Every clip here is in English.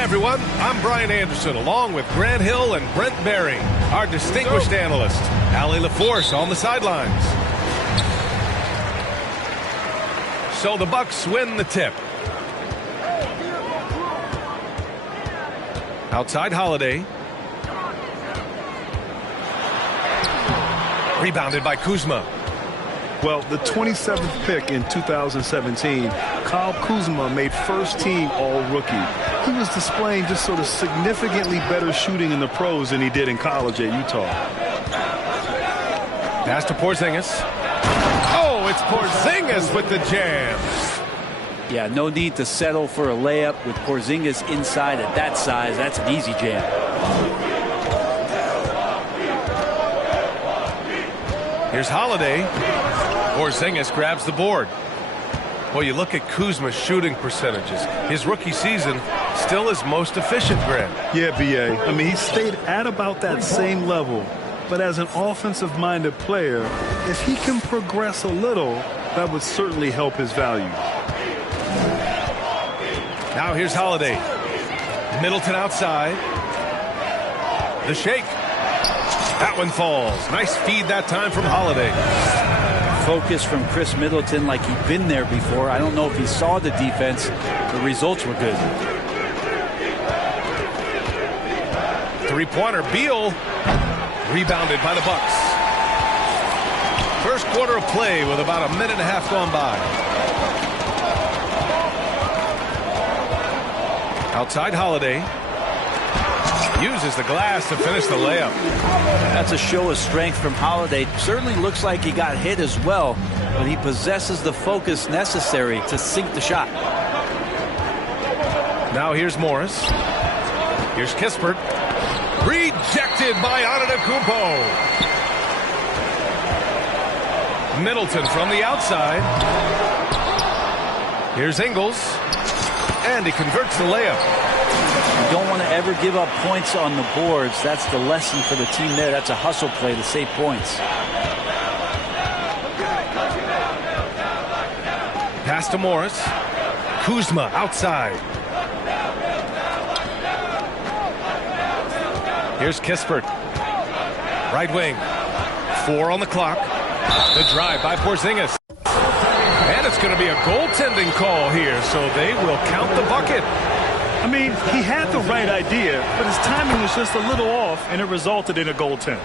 Hi, everyone. I'm Brian Anderson, along with Grant Hill and Brent Barry, our distinguished analyst. Allie LaForce on the sidelines. So the Bucks win the tip. Outside Holiday. Rebounded by Kuzma. Well, the 27th pick in 2017, Kyle Kuzma made first-team All-Rookie. He was displaying just sort of significantly better shooting in the pros than he did in college at Utah. Pass to Porzingis. Oh, it's Porzingis with the jam. Yeah, no need to settle for a layup with Porzingis inside at that size. That's an easy jam. Here's Holiday. Porzingis grabs the board. Well, you look at Kuzma's shooting percentages. His rookie season still his most efficient, Grant. Yeah, B.A. I mean, he stayed at about that same level. But as an offensive-minded player, if he can progress a little, that would certainly help his value. Now here's Holiday. Middleton outside. The shake. That one falls. Nice feed that time from Holiday. Focus from Chris Middleton like he'd been there before. I don't know if he saw the defense. The results were good. Three-pointer. Beal. Rebounded by the Bucks. First quarter of play with about a minute and a half gone by. Outside Holiday. Uses the glass to finish the layup. That's a show of strength from Holiday. Certainly looks like he got hit as well, but he possesses the focus necessary to sink the shot. Now here's Morris. Here's Kispert. Rejected by Antetokounmpo. Middleton from the outside. Here's Ingles. And he converts the layup. You don't want to ever give up points on the boards. That's the lesson for the team there. That's a hustle play to save points. Pass to Morris. Kuzma outside. Here's Kispert. Right wing. 4 on the clock. The drive by Porzingis. And it's going to be a goaltending call here, so they will count the bucket. I mean, he had the right idea, but his timing was just a little off, and it resulted in a goaltend.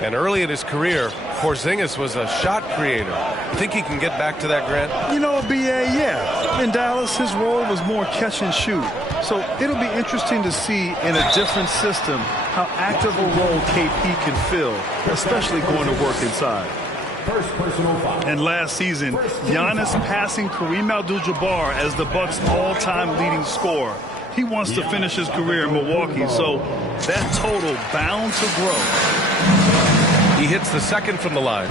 And early in his career, Porzingis was a shot creator. You think he can get back to that, Grant? You know, B.A., yeah. In Dallas, his role was more catch and shoot. So it'll be interesting to see in a different system how active a role KP can fill, especially going to work inside. And last season, Giannis passing Kareem Abdul-Jabbar as the Bucks' all-time leading scorer. He wants to finish his career in Milwaukee, so that total bound to grow. He hits the second from the line.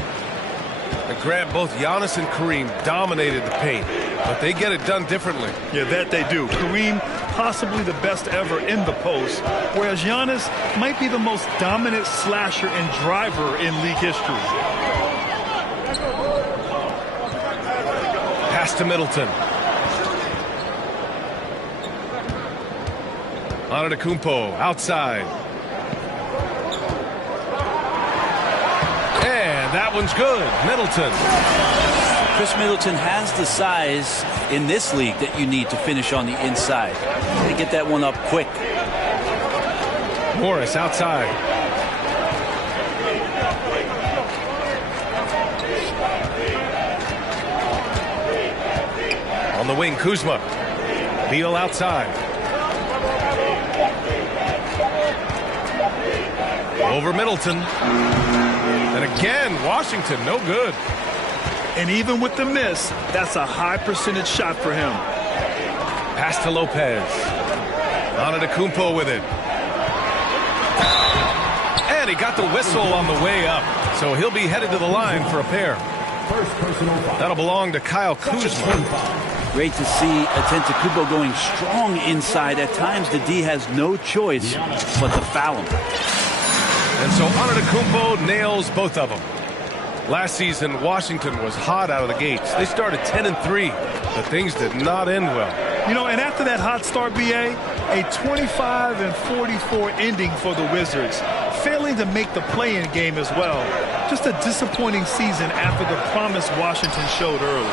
And Grant, both Giannis and Kareem dominated the paint, but they get it done differently. Yeah, that they do. Kareem, possibly the best ever in the post, whereas Giannis might be the most dominant slasher and driver in league history. Pass to Middleton. Antetokounmpo outside. And that one's good. Middleton. Chris Middleton has the size in this league that you need to finish on the inside. They get that one up quick. Morris outside. On the wing, Kuzma. Beal outside. Over Middleton. And again, Washington, no good. And even with the miss, that's a high percentage shot for him. Pass to Lopez. Antetokounmpo with it. And he got the whistle on the way up. So he'll be headed to the line for a pair. That'll belong to Kyle Kuzma. Great to see Antetokounmpo going strong inside. At times, the D has no choice but to foul him. And so Antetokounmpo nails both of them. Last season, Washington was hot out of the gates. They started 10-3, but things did not end well. You know, and after that hot start, BA, a 25-44 ending for the Wizards, failing to make the play-in game as well. Just a disappointing season after the promise Washington showed early.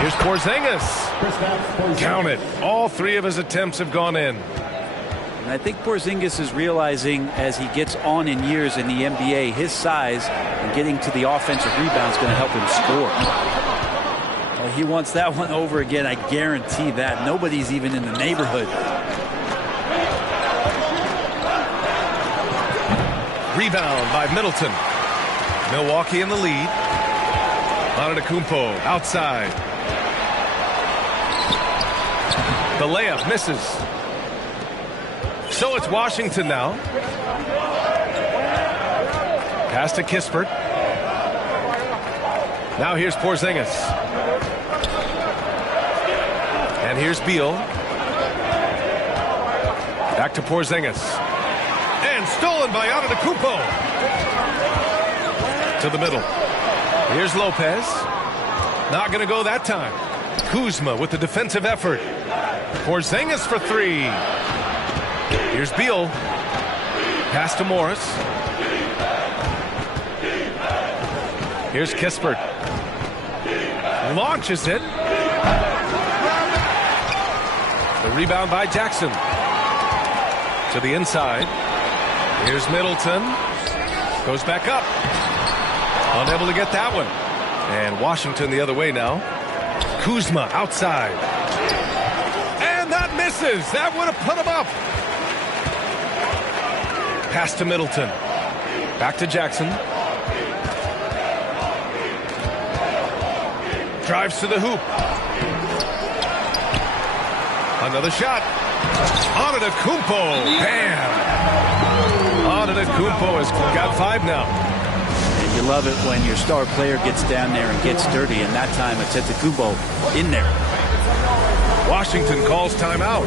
Here's Porzingis. Count it. All three of his attempts have gone in. And I think Porzingis is realizing as he gets on in years in the NBA, his size and getting to the offensive rebound is going to help him score. Well, he wants that one over again. I guarantee that. Nobody's even in the neighborhood. Rebound by Middleton. Milwaukee in the lead. Antetokounmpo outside. The layup misses. So it's Washington now. Pass to Kispert. Now here's Porzingis. And here's Beal. Back to Porzingis. And stolen by Antetokounmpo. To the middle. Here's Lopez. Not going to go that time. Kuzma with the defensive effort. Porzingis for three. Here's Beal. Pass to Morris. Here's Kispert. Launches it. The rebound by Jackson. To the inside. Here's Middleton. Goes back up. Unable to get that one. And Washington the other way now. Kuzma outside. And that misses. That would have put him up. Pass to Middleton. Back to Jackson. Drives to the hoop. Another shot. Antetokounmpo. Bam. Antetokounmpo has got 5 now. And you love it when your star player gets down there and gets dirty, and that time it's Antetokounmpo in there. Washington calls timeout.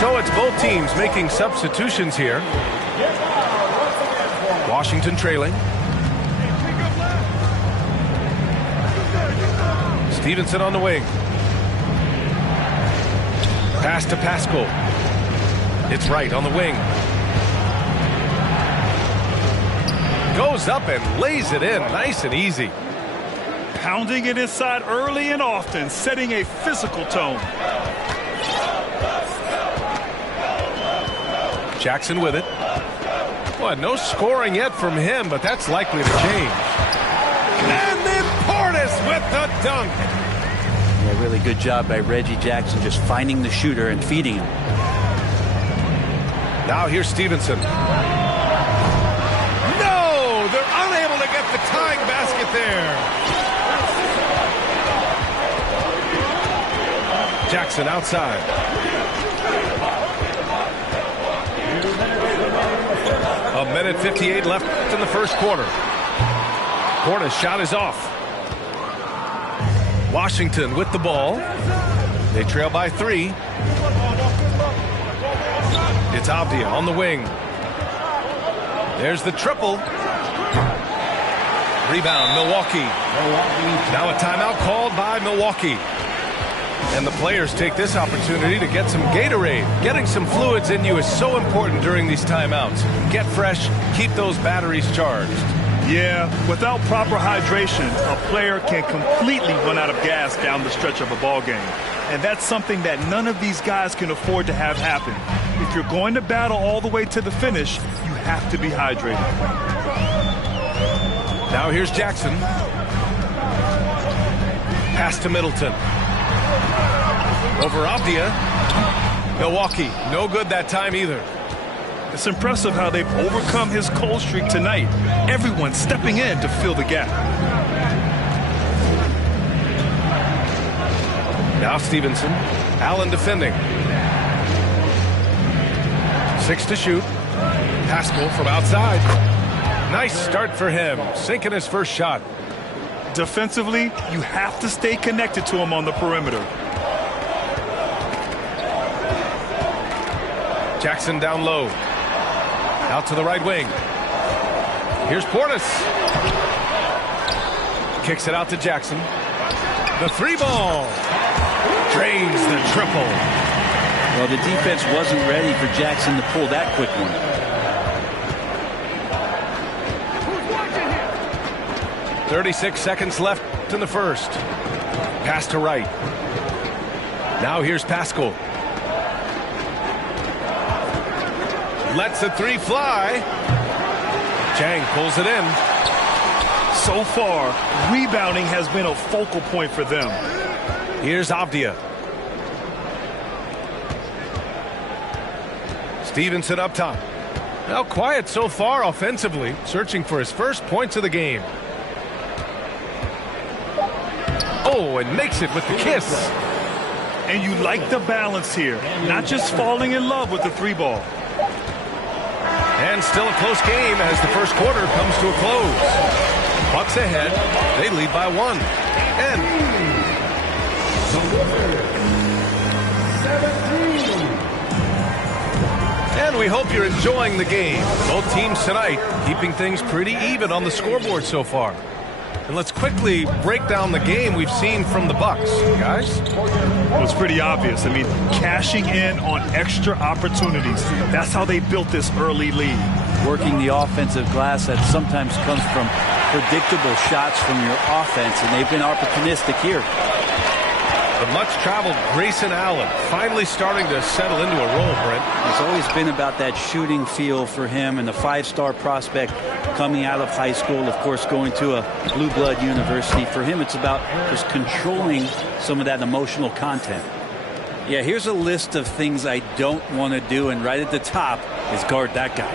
So it's both teams making substitutions here. Washington trailing. Stevenson on the wing. Pass to Pascal. It's Wright on the wing. Goes up and lays it in nice and easy. Pounding it inside early and often, setting a physical tone. Jackson with it. Well, no scoring yet from him, but that's likely to change. And then Portis with the dunk. Yeah, really good job by Reggie Jackson just finding the shooter and feeding him. Now here's Stevenson. No! They're unable to get the tying basket there. Jackson outside. A minute 58 left in the first quarter. Portis shot is off. Washington with the ball. They trail by 3. It's Avdia on the wing. There's the triple. Rebound, Milwaukee. Now a timeout called by Milwaukee. And the players take this opportunity to get some Gatorade. Getting some fluids in you is so important during these timeouts. Get fresh, keep those batteries charged. Yeah, without proper hydration, a player can completely run out of gas down the stretch of a ball game. And that's something that none of these guys can afford to have happen. If you're going to battle all the way to the finish, you have to be hydrated. Now here's Jackson. Pass to Middleton. Over Avdia. Milwaukee, no good that time either. It's impressive how they've overcome his cold streak tonight. Everyone stepping in to fill the gap. Now Stevenson. Allen defending. 6 to shoot. Pascal from outside. Nice start for him, sinking his first shot. Defensively, you have to stay connected to him on the perimeter. Jackson down low. Out to the right wing. Here's Portis. Kicks it out to Jackson. The 3-ball. Drains the triple. Well, the defense wasn't ready for Jackson to pull that quick one. .36 seconds left in the first. Pass to right. Now here's Pascal. Lets the 3 fly. Chang pulls it in. So far, rebounding has been a focal point for them. Here's Avdia. Stevenson up top. Now quiet so far offensively, searching for his first points of the game. Oh, and makes it with the kiss. And you like the balance here, not just falling in love with the 3-ball. And still a close game as the first quarter comes to a close. Bucks ahead. They lead by 1. And we hope you're enjoying the game. Both teams tonight keeping things pretty even on the scoreboard so far. And let's quickly break down the game we've seen from the Bucks, guys. Well, it's pretty obvious. I mean, cashing in on extra opportunities. That's how they built this early lead. Working the offensive glass that sometimes comes from predictable shots from your offense, and they've been opportunistic here. The much-traveled Grayson Allen finally starting to settle into a role, Brent. It's always been about that shooting feel for him, and the 5-star prospect coming out of high school, of course, going to a blue blood university. For him, it's about just controlling some of that emotional content. Yeah, here's a list of things I don't want to do, and right at the top is guard that guy.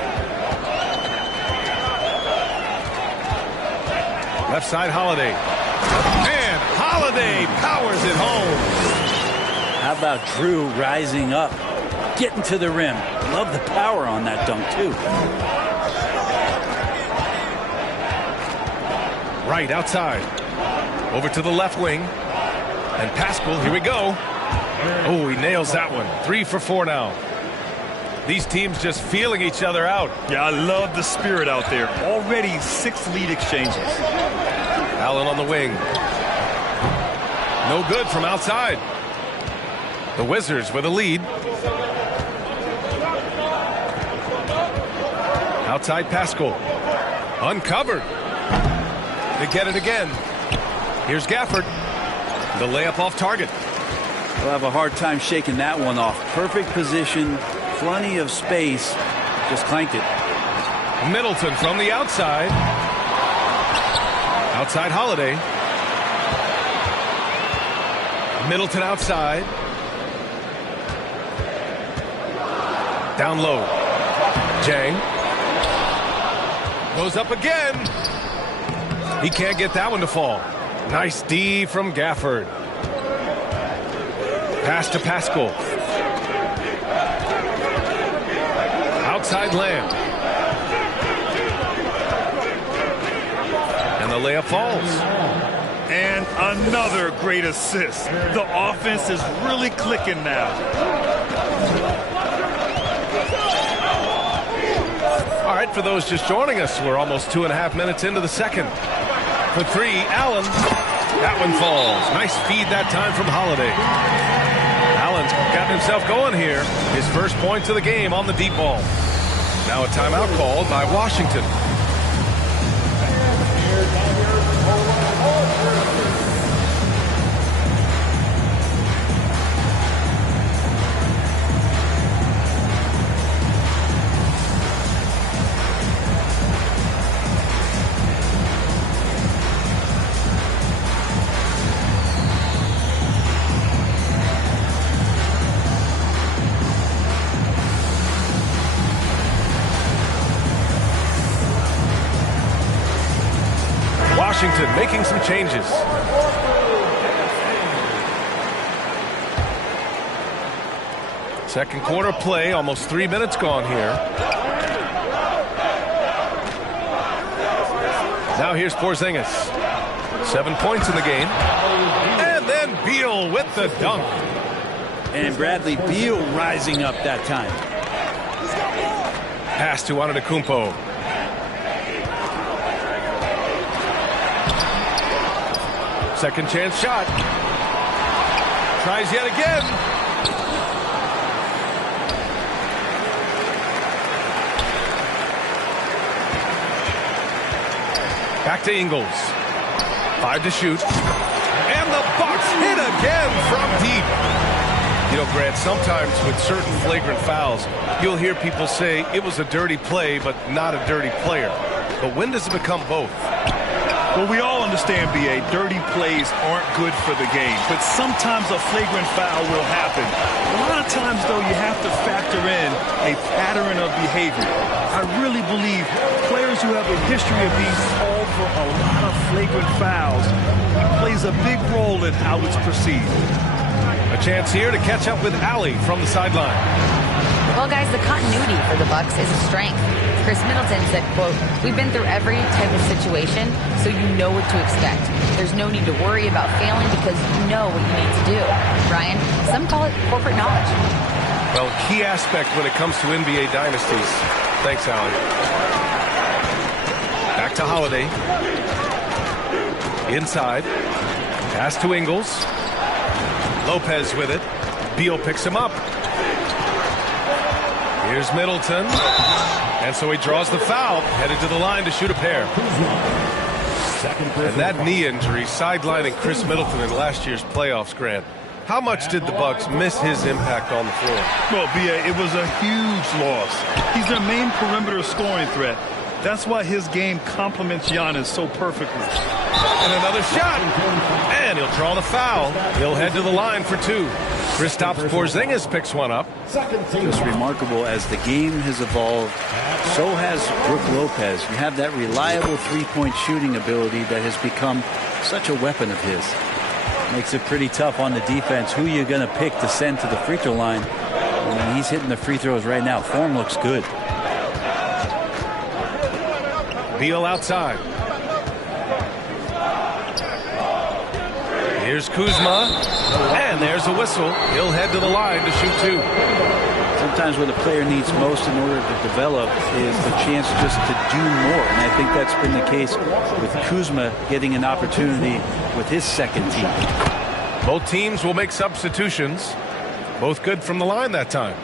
Left side, Holiday. And Holiday powers it home. How about Drew rising up, getting to the rim? Love the power on that dunk, too. Right outside. Over to the left wing. And Pascal, here we go. Oh, he nails that one. 3 for 4 now. These teams just feeling each other out. Yeah, I love the spirit out there. Already 6 lead exchanges. Allen on the wing. No good from outside. The Wizards with a lead. Outside Pascal. Uncovered. They get it again. Here's Gafford. The layup off target. They'll have a hard time shaking that one off. Perfect position, plenty of space. Just clanked it. Middleton from the outside. Outside Holiday. Middleton outside. Down low. Jang. Goes up again. He can't get that one to fall. Nice D from Gafford. Pass to Pascal. Outside Lamb. And the layup falls. And another great assist. The offense is really clicking now. All right, for those just joining us, we're almost 2.5 minutes into the second. For 3, Allen. That one falls. Nice feed that time from Holiday. Allen's gotten himself going here. His first points of the game on the deep ball. Now a timeout called by Washington. Washington making some changes. Second quarter play, almost 3 minutes gone here. Now here's Porzingis. 7 points in the game. And then Beal with the dunk. And Bradley Beal rising up that time. Pass to Antetokounmpo. Second chance shot. Tries yet again. Back to Ingles. 5 to shoot. And the Bucks hit again from deep. You know, Grant, sometimes with certain flagrant fouls, you'll hear people say it was a dirty play, but not a dirty player. But when does it become both? Well, we all understand, B.A., dirty plays aren't good for the game, but sometimes a flagrant foul will happen. A lot of times, though, you have to factor in a pattern of behavior. I really believe players who have a history of being called for a lot of flagrant fouls plays a big role in how it's perceived. A chance here to catch up with Allie from the sideline. Well, guys, the continuity for the Bucks is a strength. Chris Middleton said, quote, "We've been through every type of situation, so you know what to expect. There's no need to worry about failing because you know what you need to do." Brian, some call it corporate knowledge. Well, key aspect when it comes to NBA dynasties. Thanks, Allie. Back to Holiday. Inside. Pass to Ingles. Lopez with it. Beal picks him up. Here's Middleton. And so he draws the foul, headed to the line to shoot a pair. And that knee injury sidelining Chris Middleton in last year's playoffs, Grant. How much did the Bucks miss his impact on the floor? Well, B.A., it was a huge loss. He's their main perimeter scoring threat. That's why his game complements Giannis so perfectly. And another shot. And he'll draw the foul. He'll head to the line for 2. Kristaps Porzingis picks one up. Just remarkable as the game has evolved. So has Brook Lopez. You have that reliable three-point shooting ability that has become such a weapon of his. Makes it pretty tough on the defense. Who you're going to pick to send to the free throw line. I mean, he's hitting the free throws right now. Form looks good. Beal outside. Here's Kuzma. And there's a whistle. He'll head to the line to shoot 2. Sometimes what a player needs most in order to develop is the chance just to do more. And I think that's been the case with Kuzma getting an opportunity with his second team. Both teams will make substitutions. Both good from the line that time.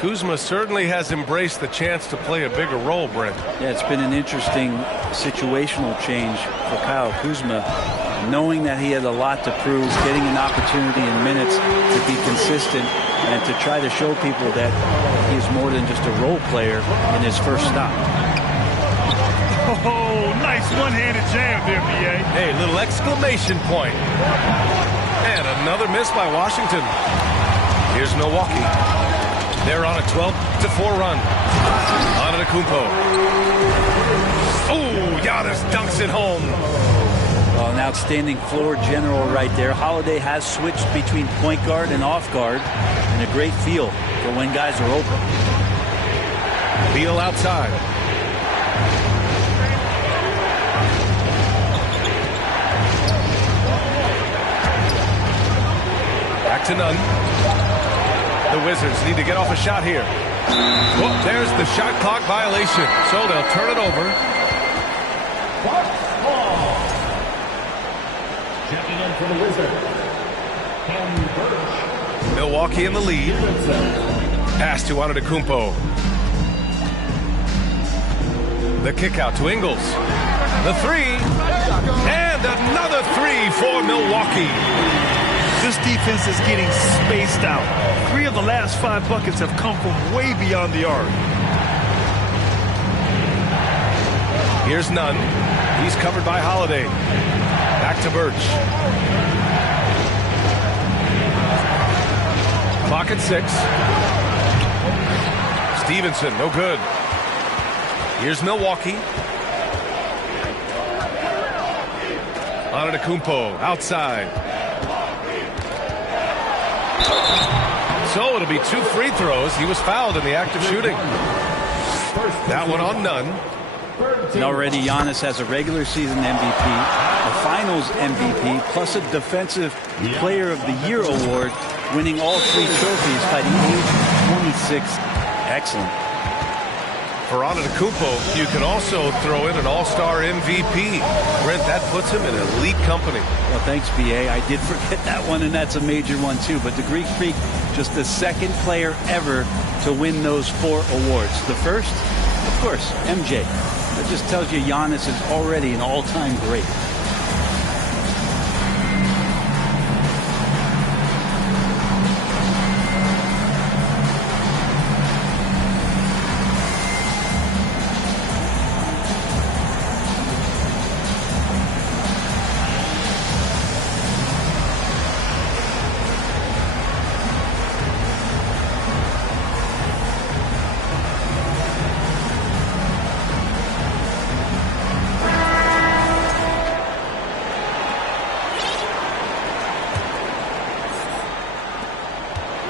Kuzma certainly has embraced the chance to play a bigger role, Brent. Yeah, it's been an interesting situational change for Kyle Kuzma. Knowing that he had a lot to prove, getting an opportunity in minutes to be consistent and to try to show people that he's more than just a role player in his first stop. Oh, nice one-handed jam there, B.A. Hey, little exclamation point. And another miss by Washington. Here's Milwaukee. They're on a 12-4 run. Antetokounmpo. Oh, Giannis dunks it home. Well, an outstanding floor general right there. Holiday has switched between point guard and off guard, and a great feel for when guys are open. Beal outside. Back to Nunn. The Wizards need to get off a shot here. Oh, there's the shot clock violation, so they'll turn it over. Checking in for the Wizards, Cam Birch. Milwaukee in the lead. Pass to Antetokounmpo. The kick out to Ingles. The 3. And another 3 for Milwaukee. This defense is getting spaced out. 3 of the last 5 buckets have come from way beyond the arc. Here's Nunn. He's covered by Holiday. Back to Birch. Clock at 6. Stevenson, no good. Here's Milwaukee. Antetokounmpo outside. So it'll be 2 free throws. He was fouled in the act of shooting. That one on none. And already Giannis has a regular season MVP, a finals MVP, plus a defensive player of the year award, winning all 3 trophies by the age of 26. Excellent. For Antetokounmpo, you can also throw in an all-star MVP. Brent, that puts him in elite company. Well, thanks, B.A. I did forget that one, and that's a major one, too. But the Greek Freak, just the second player ever to win those 4 awards. The first, of course, MJ. That just tells you Giannis is already an all-time great.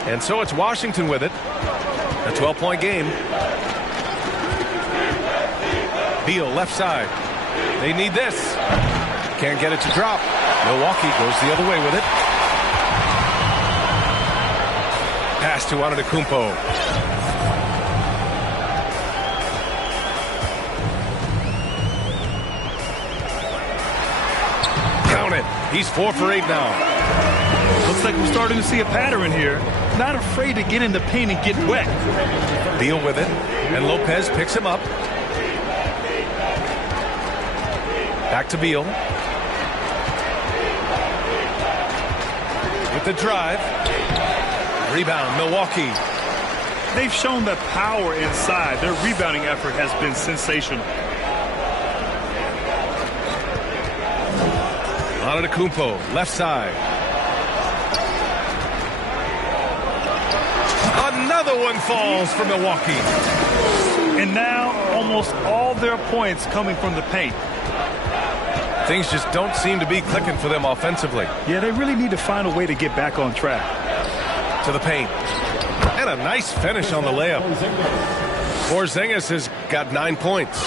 And so it's Washington with it. A 12-point game. Beal left side. They need this. Can't get it to drop. Milwaukee goes the other way with it. Pass to Antetokounmpo. Count it. He's 4 for 8 now. Looks like we're starting to see a pattern here. Not afraid to get in the paint and get wet. Beal with it. And Lopez picks him up. Back to Beal. With the drive. Rebound, Milwaukee. They've shown that power inside. Their rebounding effort has been sensational. Antetokounmpo, left side. Another one falls for Milwaukee. And now almost all their points coming from the paint. Things just don't seem to be clicking for them offensively. Yeah, they really need to find a way to get back on track. To the paint. And a nice finish on the layup. Porzingis has got 9 points.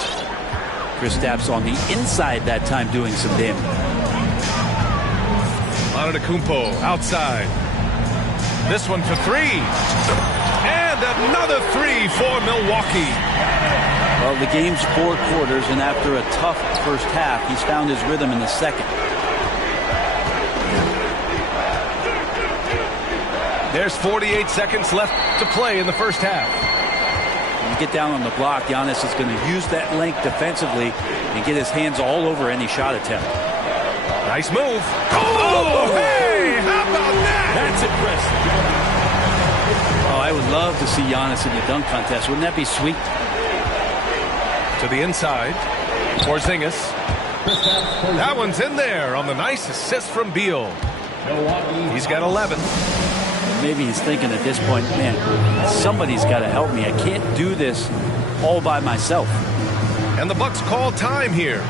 Kristaps on the inside that time doing some damage. Antetokounmpo outside. This one for 3. And another 3 for Milwaukee. Well, the game's 4 quarters, and after a tough first half, he's found his rhythm in the second. There's 48 seconds left to play in the first half. When you get down on the block, Giannis is going to use that length defensively and get his hands all over any shot attempt. Nice move. Oh, hey, how about that? That's impressive. Oh, I would love to see Giannis in the dunk contest. Wouldn't that be sweet? To the inside. Porzingis. That one's in there on the nice assist from Beal. He's got 11. Maybe he's thinking at this point, man, somebody's got to help me. I can't do this all by myself. And the Bucks call time here.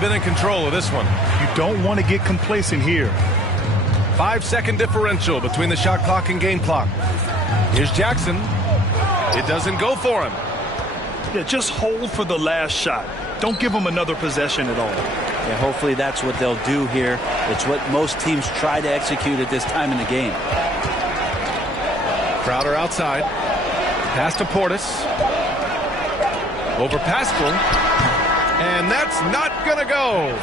Been in control of this one. You don't want to get complacent here. 5-second differential between the shot clock and game clock. Here's Jackson. It doesn't go for him. Yeah, just hold for the last shot. Don't give him another possession at all. Yeah, hopefully that's what they'll do here. It's what most teams try to execute at this time in the game. Crowder outside. Pass to Portis. Over Pascal. And that's not going to go.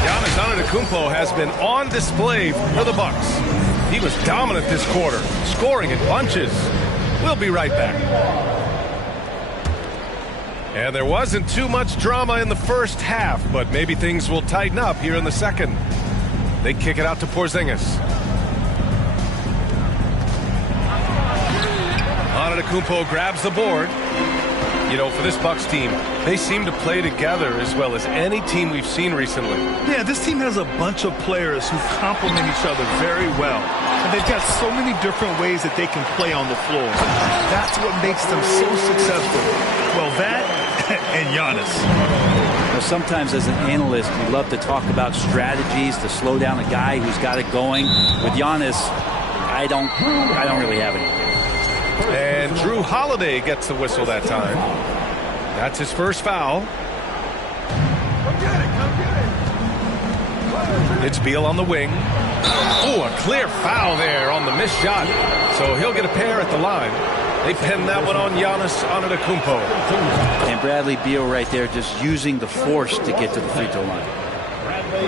Giannis Antetokounmpo has been on display for the Bucks. He was dominant this quarter, scoring in bunches. We'll be right back. And there wasn't too much drama in the first half, but maybe things will tighten up here in the second. They kick it out to Porzingis. Antetokounmpo grabs the board. You know, for this Bucks team, they seem to play together as well as any team we've seen recently. Yeah, this team has a bunch of players who complement each other very well. And they've got so many different ways that they can play on the floor. That's what makes them so successful. Well, that and Giannis. Well, sometimes as an analyst, we love to talk about strategies to slow down a guy who's got it going. With Giannis, I don't really have any. And Drew Holiday gets the whistle that time. That's his first foul. It's Beal on the wing. Oh, a clear foul there on the missed shot. So he'll get a pair at the line. They pin that one on Giannis Antetokounmpo. And Bradley Beal right there just using the force to get to the free throw line.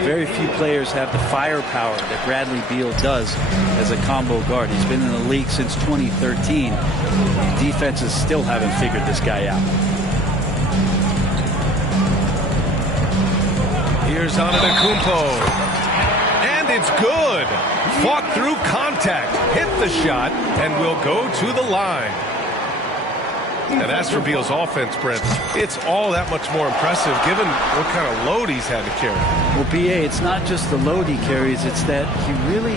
Very few players have the firepower that Bradley Beal does as a combo guard. He's been in the league since 2013. Defenses still haven't figured this guy out. Here's Antetokounmpo. And it's good. Fought through contact, hit the shot, and will go to the line. And as for Beal's offense, Brent, it's all that much more impressive given what kind of load he's had to carry. Well, BA, it's not just the load he carries, it's that he really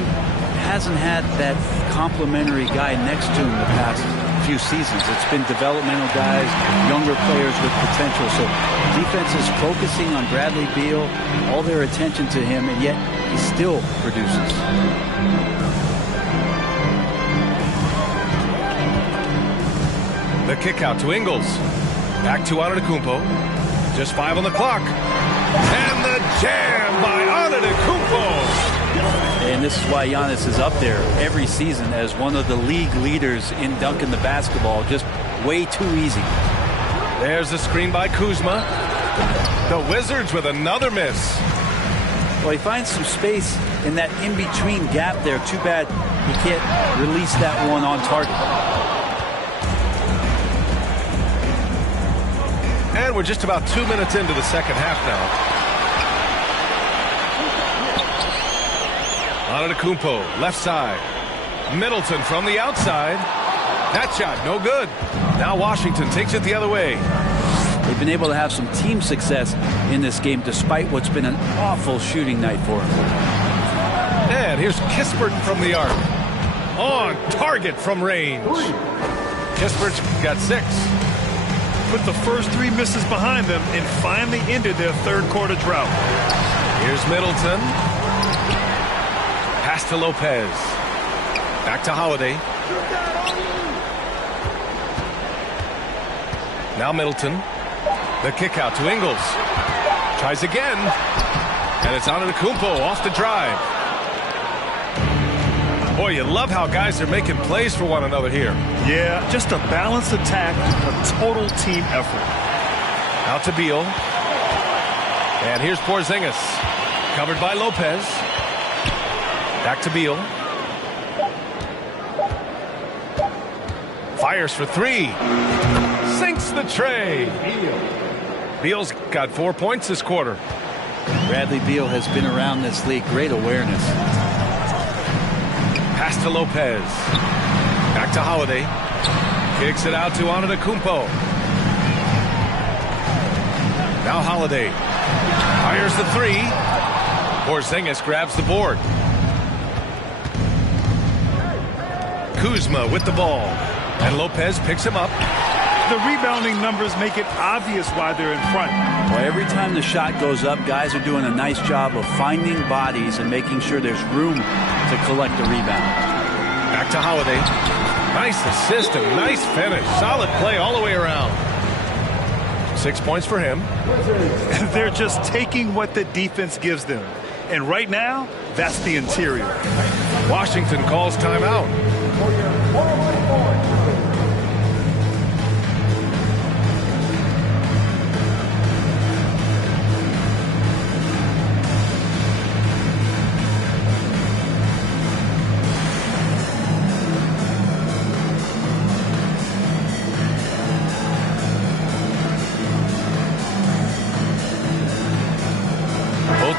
hasn't had that complimentary guy next to him the past few seasons. It's been developmental guys, younger players with potential. So defense is focusing on Bradley Beal, all their attention to him, and yet he still produces. The kick out to Ingles. Back to Antetokounmpo. Just 5 on the clock. And the jam by Antetokounmpo. And this is why Giannis is up there every season as one of the league leaders in dunking the basketball. Just way too easy. There's the screen by Kuzma. The Wizards with another miss. Well, he finds some space in that in-between gap there. Too bad he can't release that one on target. And we're just about 2 minutes into the second half now. Antetokounmpo, left side. Middleton from the outside. That shot, no good. Now Washington takes it the other way. They've been able to have some team success in this game despite what's been an awful shooting night for them. And here's Kispert from the arc. On target from range. Kispert's got 6. Put the first 3 misses behind them and finally ended their third quarter drought. Here's Middleton. Pass to Lopez. Back to Holiday. Now Middleton. The kick out to Ingles. Tries again. And it's Antetokounmpo off the drive. Boy, you love how guys are making plays for one another here. Yeah, just a balanced attack, a total team effort. Out to Beal. And here's Porzingis. Covered by Lopez. Back to Beal. Fires for 3. Sinks the tray. Beal's got 4 points this quarter. Bradley Beal has been around this league. Great awareness. Pass to Lopez. Back to Holiday. Kicks it out to Antetokounmpo. Now Holiday. Fires the 3. Porzingis grabs the board. Kuzma with the ball. And Lopez picks him up. The rebounding numbers make it obvious why they're in front. Well, every time the shot goes up, guys are doing a nice job of finding bodies and making sure there's room to collect the rebound. Back to Holiday. Nice assist and nice finish. Solid play all the way around. 6 points for him. They're just taking what the defense gives them. And right now, that's the interior. Washington calls timeout.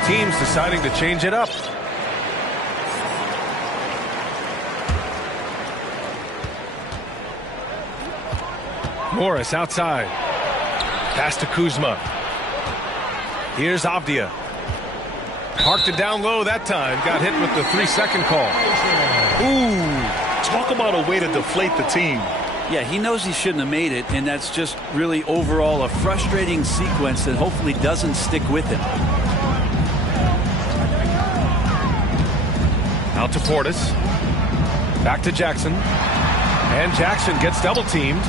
teams deciding to change it up. Morris outside. Pass to Kuzma. Here's Avdia. Parked it down low that time. Got hit with the 3-second call. Ooh, talk about a way to deflate the team. Yeah, he knows he shouldn't have made it, and that's just really overall a frustrating sequence that hopefully doesn't stick with him. Out to Portis. Back to Jackson. And Jackson gets double teamed.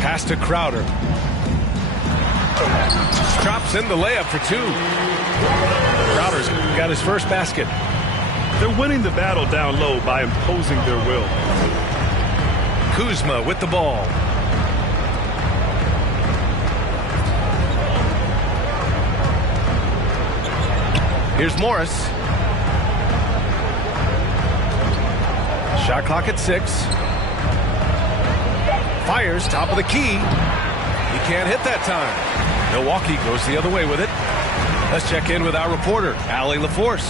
Pass to Crowder. Drops in the layup for 2. Crowder's got his first basket. They're winning the battle down low by imposing their will. Kuzma with the ball. Here's Morris. Shot clock at 6. Fires top of the key. He can't hit that time. Milwaukee goes the other way with it. Let's check in with our reporter, Allie LaForce.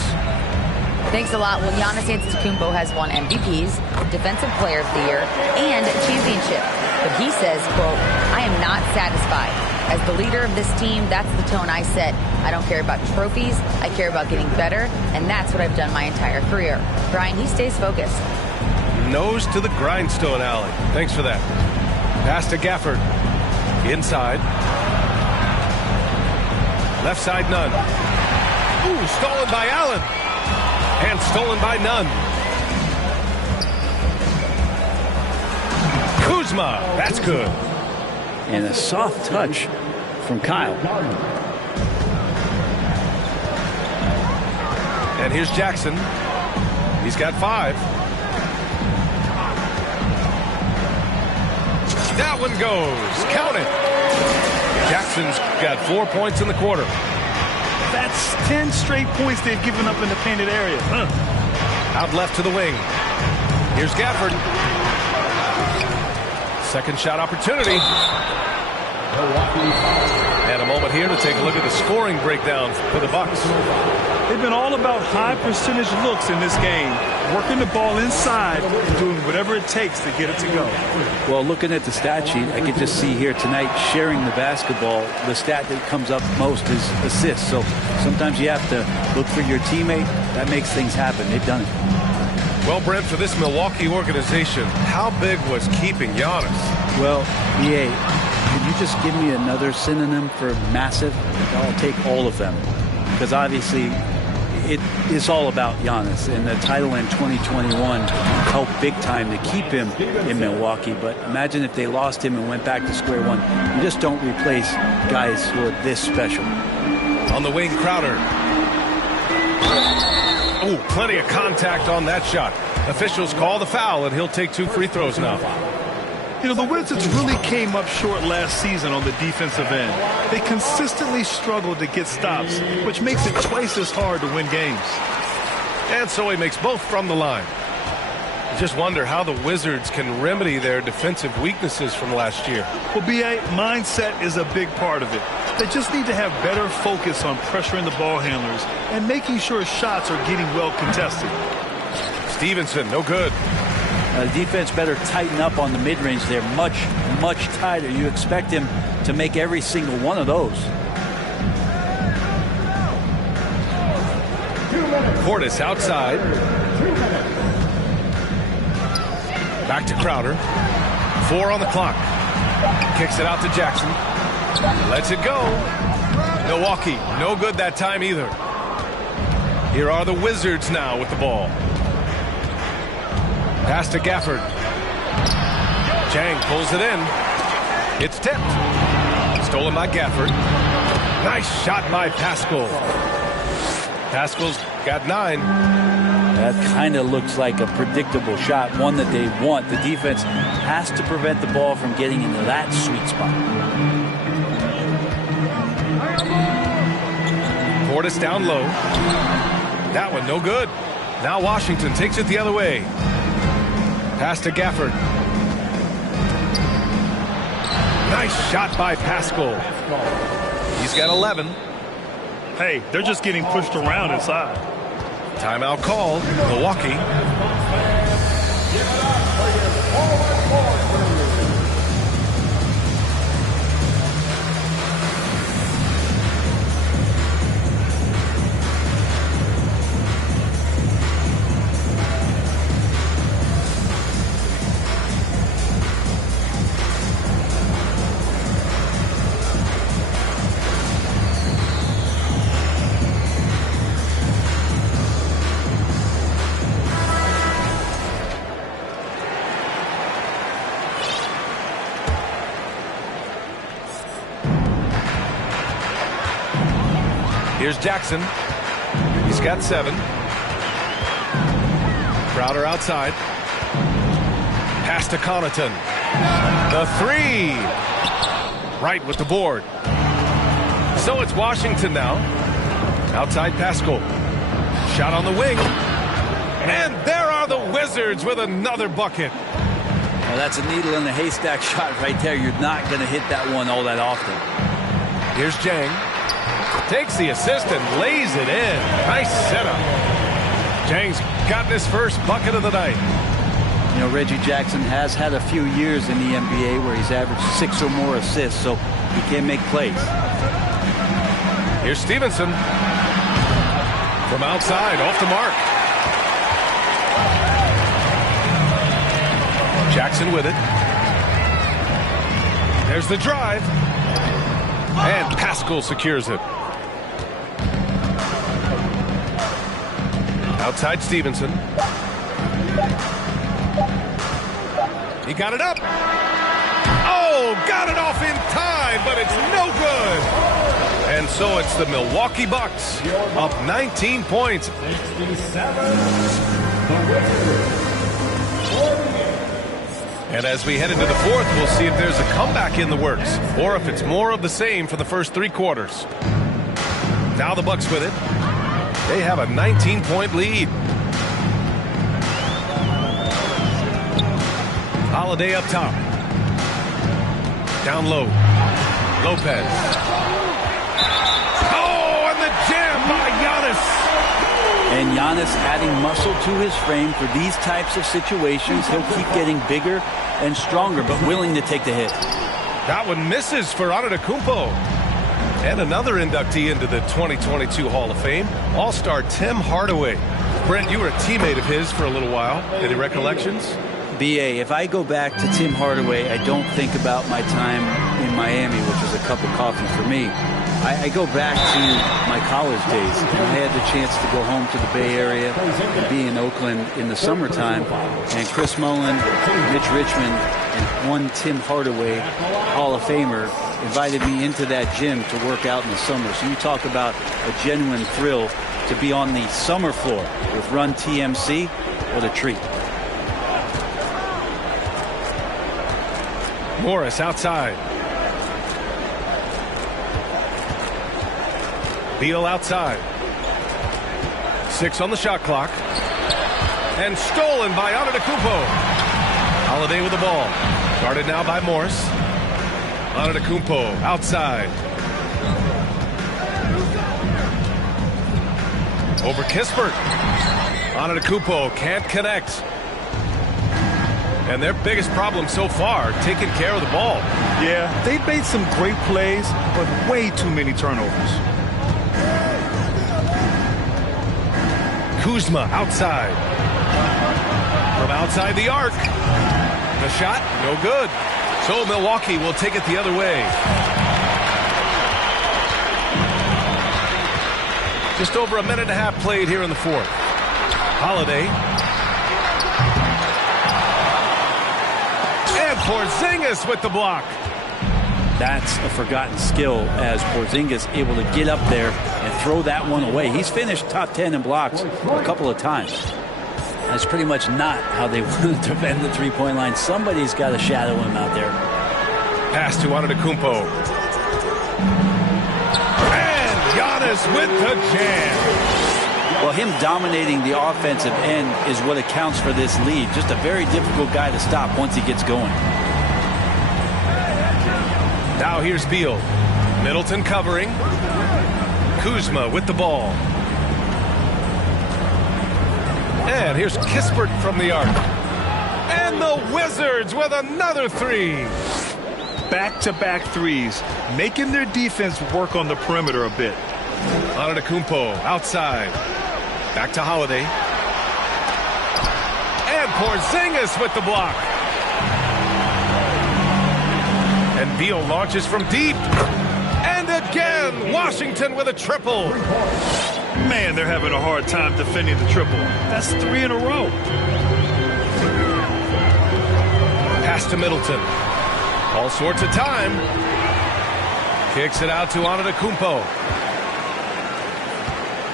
Thanks a lot. Well, Giannis Antetokounmpo has won MVPs, Defensive Player of the Year, and a championship. But he says, quote, I am not satisfied. As the leader of this team, that's the tone I set. I don't care about trophies. I care about getting better, and that's what I've done my entire career. Brian, he stays focused. Nose to the grindstone, Allie. Thanks for that. Pass to Gafford. Inside. Left side, Nunn. Ooh, stolen by Allen. And stolen by Nunn. Kuzma. That's good. And a soft touch from Kyle. And here's Jackson. He's got 5. That one goes. Count it. Jackson's got 4 points in the quarter. That's 10 straight points they've given up in the painted area. Out left to the wing. Here's Gafford. Second shot opportunity. And a moment here to take a look at the scoring breakdown for the Bucks. They've been all about high percentage looks in this game, working the ball inside and doing whatever it takes to get it to go. Well, looking at the stat sheet, I can just see here tonight sharing the basketball. The stat that comes up most is assists. So sometimes you have to look for your teammate. That makes things happen. They've done it. Well, Brent, for this Milwaukee organization, how big was keeping Giannis? Well, EA, could you just give me another synonym for massive? I'll take all of them. Because obviously, it's all about Giannis, and the title in 2021 helped big time to keep him in Milwaukee. But imagine if they lost him and went back to square one. You just don't replace guys who are this special. On the wing, Crowder. Oh, plenty of contact on that shot. Officials call the foul, and he'll take 2 free throws now. You know, the Wizards really came up short last season on the defensive end. They consistently struggled to get stops, which makes it twice as hard to win games. And so he makes both from the line. I just wonder how the Wizards can remedy their defensive weaknesses from last year. Well, B.A., mindset is a big part of it. They just need to have better focus on pressuring the ball handlers and making sure shots are getting well contested. Stevenson, no good. The defense better tighten up on the mid-range. They're much, much tighter. You expect him to make every single one of those. Portis outside. Back to Crowder. 4 on the clock. Kicks it out to Jackson. Lets it go. Milwaukee, no good that time either. Here are the Wizards now with the ball. Pass to Gafford. Chang pulls it in. It's tipped. Stolen by Gafford. Nice shot by Pascal. Pascal's got 9. That kind of looks like a predictable shot, one that they want. The defense has to prevent the ball from getting into that sweet spot. Portis down low. That one no good. Now Washington takes it the other way. Pass to Gafford. Nice shot by Pascal. He's got 11. Hey, they're just getting pushed around inside. Timeout called. Milwaukee. Here's Jackson. He's got 7. Crowder outside. Pass to Connaughton. The 3. Right with the board. So it's Washington now. Outside Pascal. Shot on the wing. And there are the Wizards with another bucket. Well, that's a needle in the haystack shot right there. You're not going to hit that one all that often. Here's Jang. Takes the assist and lays it in. Nice setup. Jang's gotten his first bucket of the night. You know, Reggie Jackson has had a few years in the NBA where he's averaged 6 or more assists, so he can make plays. Here's Stevenson. From outside, off the mark. Jackson with it. There's the drive. And Pascal secures it. Outside Stevenson. He got it up. Oh, got it off in time, but it's no good. And so it's the Milwaukee Bucks up 19 points. 67. The Wizards. And as we head into the fourth, we'll see if there's a comeback in the works or if it's more of the same for the first 3 quarters. Now the Bucks with it. They have a 19-point lead. Holiday up top. Down low. Lopez. Oh, and the jam by Giannis. And Giannis adding muscle to his frame for these types of situations. He'll keep getting bigger and stronger, but willing to take the hit. That one misses for Antetokounmpo. And another inductee into the 2022 Hall of Fame, All-Star Tim Hardaway. Brent, you were a teammate of his for a little while. Any recollections? BA, if I go back to Tim Hardaway, I don't think about my time in Miami, which was a cup of coffee for me. I go back to my college days. I had the chance to go home to the Bay Area and be in Oakland in the summertime. And Chris Mullin, Mitch Richmond, and one Tim Hardaway, Hall of Famer, invited me into that gym to work out in the summer. So you talk about a genuine thrill to be on the summer floor with Run TMC. What a treat. Morris outside. Beal outside. 6 on the shot clock. And stolen by Antetokounmpo. Holiday with the ball. Guarded now by Morris. Antetokounmpo outside. Over Kispert. Antetokounmpo can't connect. And their biggest problem so far, taking care of the ball. Yeah, they've made some great plays, but way too many turnovers. Kuzma outside. From outside the arc. The shot, no good. So Milwaukee will take it the other way. Just over a minute and a half played here in the fourth. Holiday. And Porzingis with the block. That's a forgotten skill as Porzingis able to get up there and throw that one away. He's finished top 10 in blocks a couple of times. That's pretty much not how they want to defend the three-point line. Somebody's got to shadow him out there. Pass to Antetokounmpo. And Giannis with the jam. Well, him dominating the offensive end is what accounts for this lead. Just a very difficult guy to stop once he gets going. Now here's Beal. Middleton covering. Kuzma with the ball. And here's Kispert from the arc. And the Wizards with another three. Back-to-back threes, making their defense work on the perimeter a bit. Antetokounmpo outside. Back to Holiday. And Porzingis with the block. And Beal launches from deep. And again, Washington with a triple. Man, they're having a hard time defending the triple. That's 3 in a row. Pass to Middleton. All sorts of time. Kicks it out to Antetokounmpo.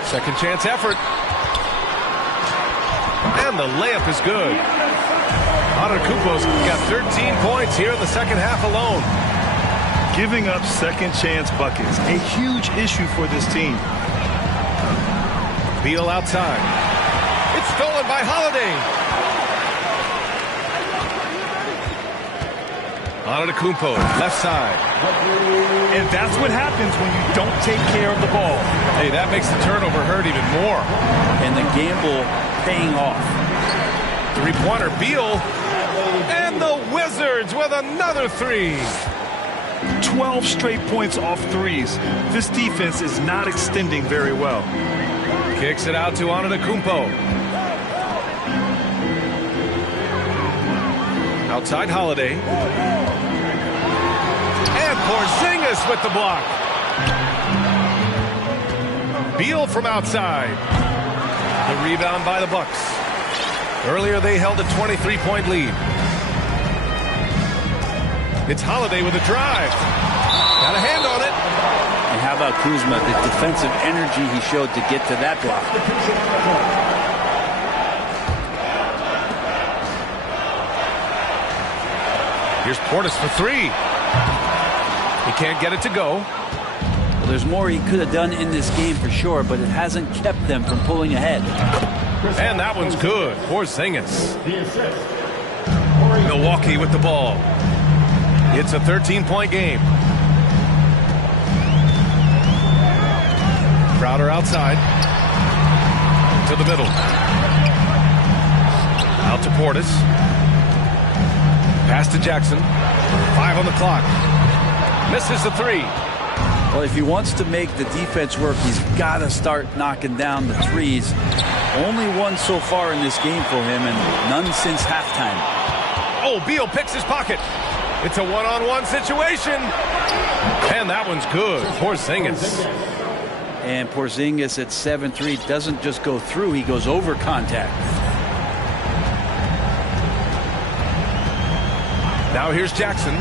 Second chance effort. And the layup is good. Antetokounmpo's got 13 points here in the second half alone. Giving up second chance buckets, a huge issue for this team. Beal outside. It's stolen by Holiday. Antetokounmpo, left side. And that's what happens when you don't take care of the ball. Hey, that makes the turnover hurt even more. And the gamble paying off. Three-pointer, Beal. And the Wizards with another three. 12 straight points off threes. This defense is not extending very well. Kicks it out to Antetokounmpo. Outside Holiday. And Porzingis with the block. Beal from outside. The rebound by the Bucks. Earlier they held a 23-point lead. It's Holiday with a drive. Got a hand on it. And how about Kuzma, the defensive energy he showed to get to that block. Here's Portis for three. He can't get it to go. Well, there's more he could have done in this game for sure, but it hasn't kept them from pulling ahead. And that one's good. Porzingis. Milwaukee with the ball. It's a 13-point game. Crowder outside. To the middle. Out to Portis. Pass to Jackson. 5 on the clock. Misses the three. Well, if he wants to make the defense work, he's got to start knocking down the threes. Only one so far in this game for him, and none since halftime. Oh, Beal picks his pocket. It's a one-on-one situation. And that one's good. Porzingis. And Porzingis at 7-3 doesn't just go through, he goes over contact. Now here's Jackson.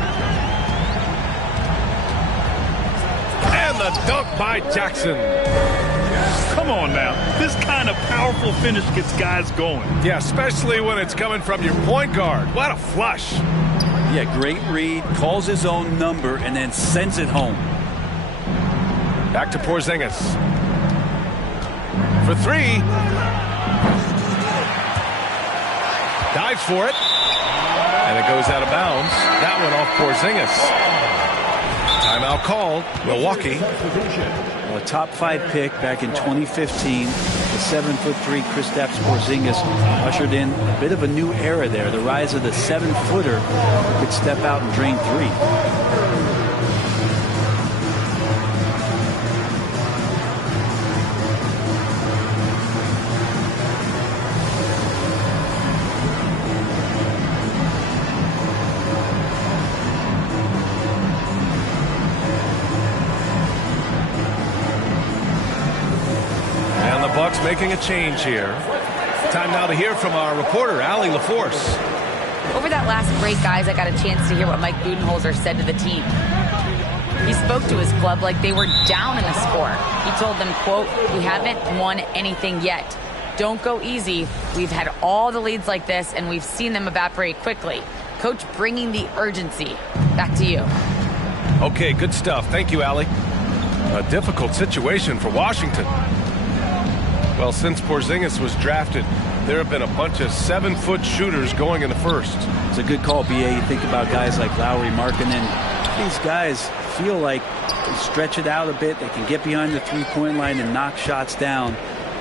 And the dunk by Jackson. Come on now. This kind of powerful finish gets guys going. Yeah, especially when it's coming from your point guard. What a flush. Yeah, great read, calls his own number, and then sends it home. Back to Porzingis. For three. Dives for it. And it goes out of bounds. That one off Porzingis. Timeout called. Milwaukee. Well, a top 5 pick back in 2015. The 7'3" Kristaps Porzingis ushered in a bit of a new era there. The rise of the 7-footer who could step out and drain three. Bucks making a change here. Time now to hear from our reporter, Allie LaForce. Over that last break, guys, I got a chance to hear what Mike Budenholzer said to the team. He spoke to his club like they were down in the score. He told them, quote, "We haven't won anything yet. Don't go easy. We've had all the leads like this, and we've seen them evaporate quickly." Coach bringing the urgency. Back to you. Okay, good stuff. Thank you, Allie. A difficult situation for Washington. Well, since Porzingis was drafted, there have been a bunch of 7-foot shooters going in the first. It's a good call, BA. You think about guys like Lowry Markkanen, These guys feel like they stretch it out a bit. They can get behind the three-point line and knock shots down.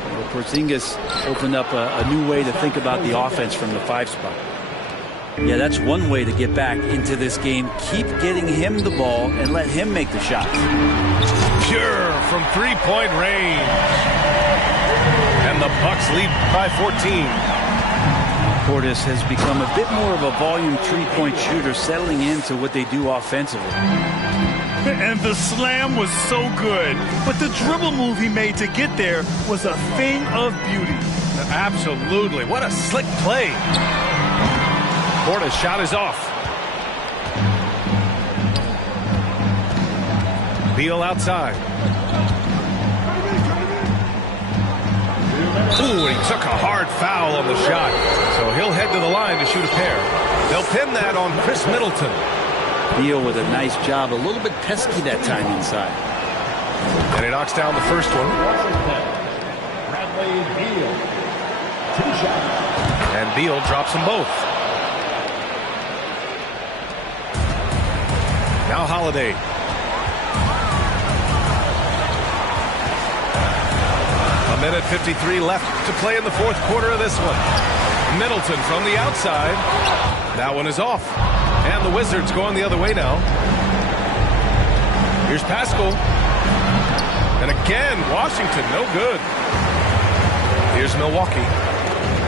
But Porzingis opened up a new way to think about the offense from the 5 spot. Yeah, that's one way to get back into this game. Keep getting him the ball and let him make the shots. Pure from three-point range. And the Bucks lead by 14. Portis has become a bit more of a volume three-point shooter, settling into what they do offensively. And the slam was so good, but the dribble move he made to get there was a thing of beauty. Absolutely. What a slick play. Portis' shot is off. Beal outside. Ooh, and he took a hard foul on the shot. So he'll head to the line to shoot a pair. They'll pin that on Chris Middleton. Beal with a nice job. A little bit pesky that time inside. And he knocks down the first one. Bradley Beal. 2 shots. And Beal drops them both. Now Holiday. A minute 53 left to play in the fourth quarter of this one. Middleton from the outside. That one is off. And the Wizards going the other way now. Here's Pascal. And again, Washington, no good. Here's Milwaukee.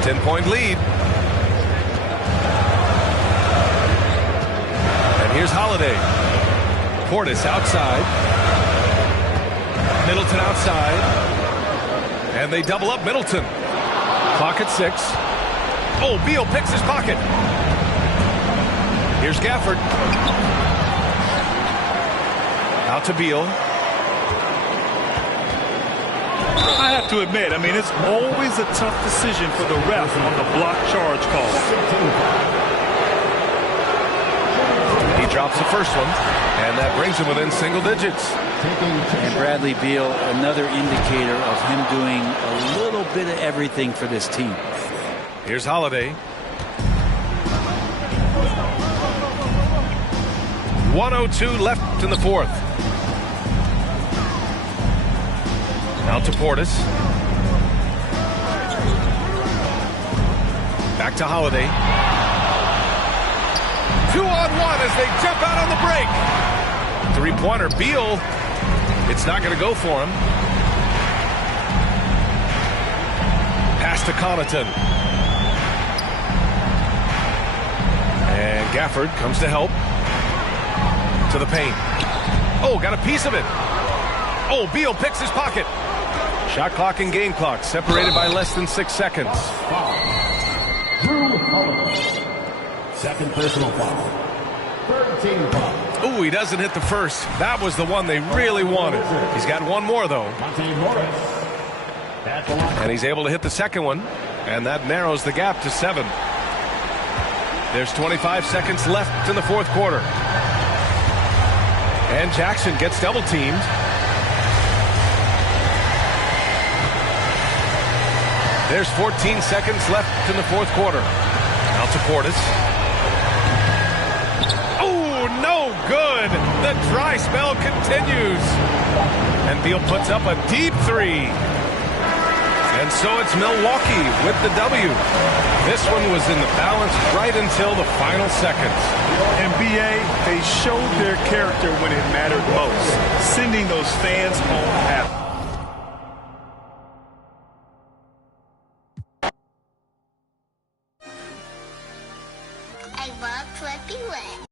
10-point lead. And here's Holiday. Portis outside. Middleton outside. And they double up Middleton. Clock at 6. Oh, Beal picks his pocket. Here's Gafford. Out to Beal. I have to admit, it's always a tough decision for the ref on the block charge call. He drops the first one, and that brings him within single digits. And Bradley Beal, another indicator of him doing a little bit of everything for this team. Here's Holiday. 1:02 left in the fourth. Now to Portis. Back to Holiday. 2-on-1 as they jump out on the break. Three-pointer. Beal. It's not going to go for him. Pass to Connaughton. And Gafford comes to help. To the paint. Oh, got a piece of it. Oh, Beal picks his pocket. Shot clock and game clock separated by less than 6 seconds. Drew Holiday. Second personal foul. Third team foul. Oh, he doesn't hit the first. That was the one they really wanted. He's got one more, though. Monte Morris. At the line. And he's able to hit the second one. And that narrows the gap to 7. There's 25 seconds left in the fourth quarter. And Jackson gets double teamed. There's 14 seconds left in the fourth quarter. Out to Portis. Oh, no good. The dry spell continues. And Beal puts up a deep 3. And so it's Milwaukee with the W. This one was in the balance right until the final seconds. And BA, they showed their character when it mattered most, sending those fans home happy. I love Flippy Way.